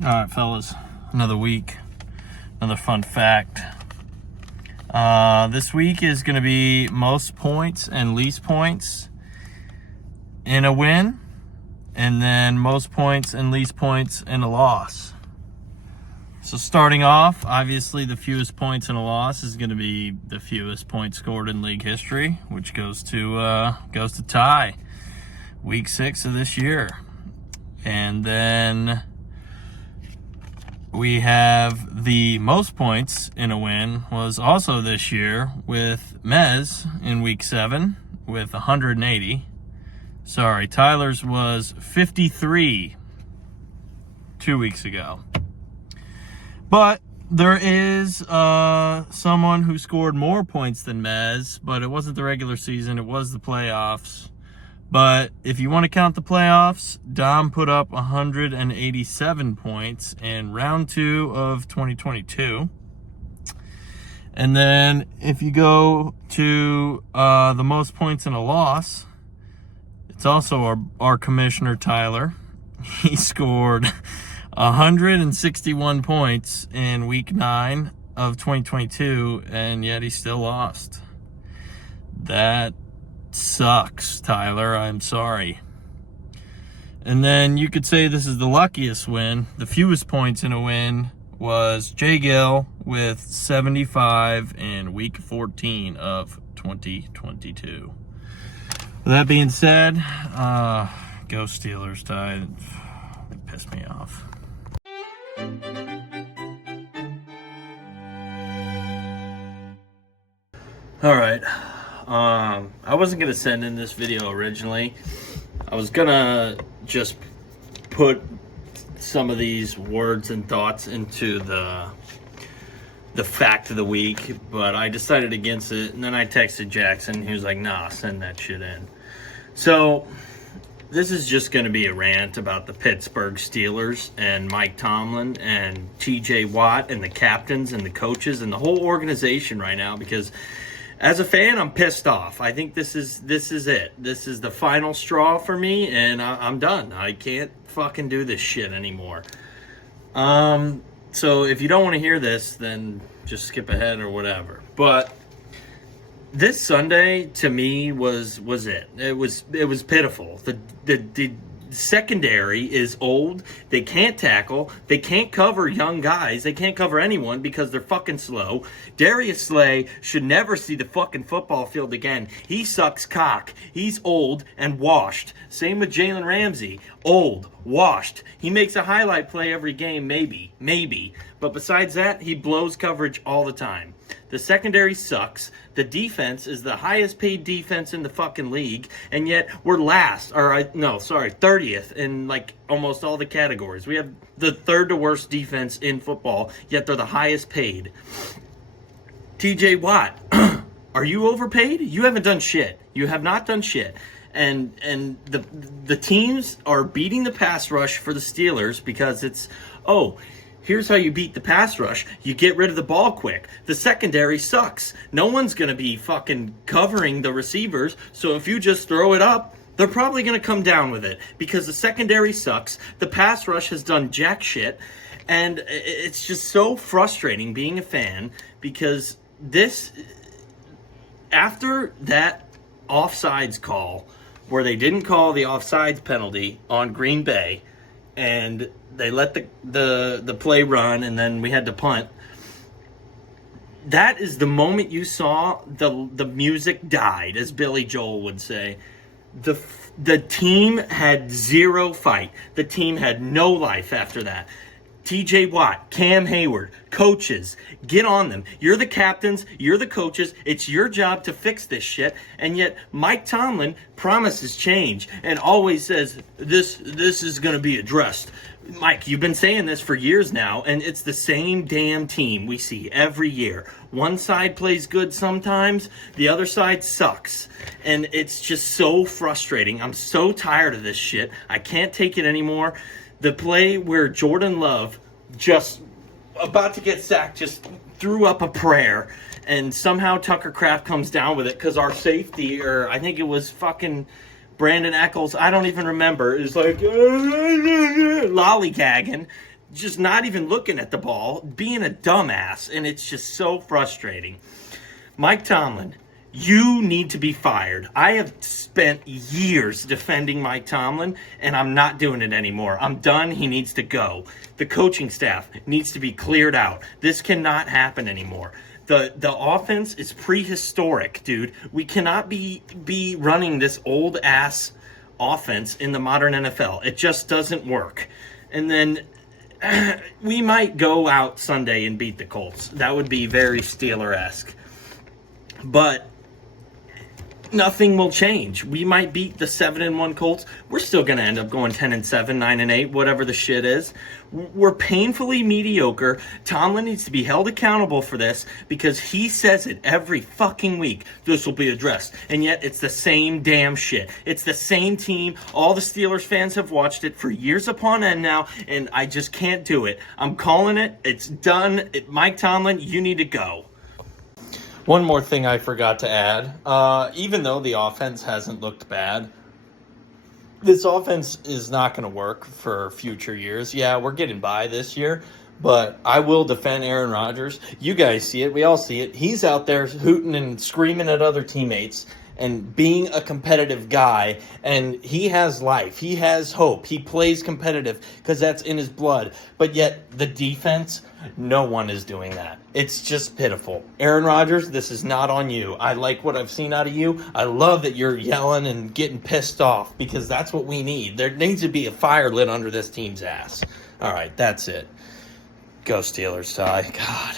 All right, fellas, another week, another fun fact. This week is going to be most points and least points in a win, and then most points and least points in a loss. So starting off, obviously the fewest points in a loss is going to be the fewest points scored in league history, which goes to Ty, week 6 of this year. And then we have the most points in a win was also this year with Mez in week 7 with 180. Sorry, Tyler's was 53 2 weeks ago. But there is someone who scored more points than Mez, but it wasn't the regular season, it was the playoffs. But if you want to count the playoffs, Dom put up 187 points in round 2 of 2022. And then if you go to the most points in a loss, it's also our commissioner, Tyler. He scored 161 points in week 9 of 2022, and yet he still lost. That sucks, Tyler. I'm sorry. And then you could say this is the luckiest win. The fewest points in a win was Jay Gill with 75 in week 14 of 2022. With that being said, go Steelers, Ty. It pissed me off. All right. I wasn't going to send in this video originally. I was going to just put some of these words and thoughts into the fact of the week, but I decided against it, and then I texted Jackson. He was like, nah, send that shit in. So this is just going to be a rant about the Pittsburgh Steelers and Mike Tomlin and TJ Watt and the captains and the coaches and the whole organization right now, because as a fan, I'm pissed off. I think this is it. This is the final straw for me, and I'm done. I can't fucking do this shit anymore. So if you don't want to hear this, then just skip ahead or whatever. But this Sunday to me was it. It was pitiful. The secondary is old. They can't tackle. They can't cover young guys. They can't cover anyone because they're fucking slow. Darius Slay should never see the fucking football field again. He sucks cock. He's old and washed. Same with Jalen Ramsey. Old, washed. He makes a highlight play every game, maybe. But besides that, he blows coverage all the time. The secondary sucks. The defense is the highest paid defense in the fucking league, and yet we're 30th in like almost all the categories. We have the third to worst defense in football, yet they're the highest paid. TJ Watt, are you overpaid? You haven't done shit. You have not done shit. And the teams are beating the pass rush for the Steelers because it's, here's how you beat the pass rush. You get rid of the ball quick. The secondary sucks. No one's going to be fucking covering the receivers. So if you just throw it up, they're probably going to come down with it because the secondary sucks. The pass rush has done jack shit. And it's just so frustrating being a fan because after that offsides call where they didn't call the offsides penalty on Green Bay, and they let the play run, and then we had to punt. That is the moment you saw the music died, as Billy Joel would say. The team had zero fight. The team had no life after that. TJ Watt, Cam Hayward, coaches, get on them. You're the captains, you're the coaches, it's your job to fix this shit. And yet Mike Tomlin promises change and always says this is going to be addressed. Mike, you've been saying this for years now, and it's the same damn team we see every year. One side plays good sometimes, the other side sucks. And it's just so frustrating. I'm so tired of this shit. I can't take it anymore. The play where Jordan Love, just about to get sacked, just threw up a prayer, and somehow Tucker Kraft comes down with it because our safety, or I think it was fucking Brandon Eccles, I don't even remember, is like lollygagging. just not even looking at the ball, being a dumbass, and it's just so frustrating. Mike Tomlin, you need to be fired. I have spent years defending Mike Tomlin, and I'm not doing it anymore. I'm done. He needs to go. The coaching staff needs to be cleared out. This cannot happen anymore. The offense is prehistoric, dude. We cannot be running this old ass offense in the modern NFL. It just doesn't work. And then we might go out Sunday and beat the Colts. That would be very Steeler-esque. But nothing will change. We might beat the 7-1 Colts. We're still going to end up going 10-7, 9-8, whatever the shit is. We're painfully mediocre. Tomlin needs to be held accountable for this because he says it every fucking week. This will be addressed. And yet it's the same damn shit. It's the same team. All the Steelers fans have watched it for years upon end now, and I just can't do it. I'm calling it. It's done. Mike Tomlin, you need to go. One more thing I forgot to add. Even though the offense hasn't looked bad, this offense is not going to work for future years. Yeah, we're getting by this year, but I will defend Aaron Rodgers. You guys see it. We all see it. He's out there hooting and screaming at other teammates and being a competitive guy, and he has life. He has hope. He plays competitive because that's in his blood. But yet the defense, no one is doing that. It's just pitiful. Aaron Rodgers, this is not on you. I like what I've seen out of you. I love that you're yelling and getting pissed off because that's what we need. There needs to be a fire lit under this team's ass. All right, that's it. Go Steelers, Ty. God.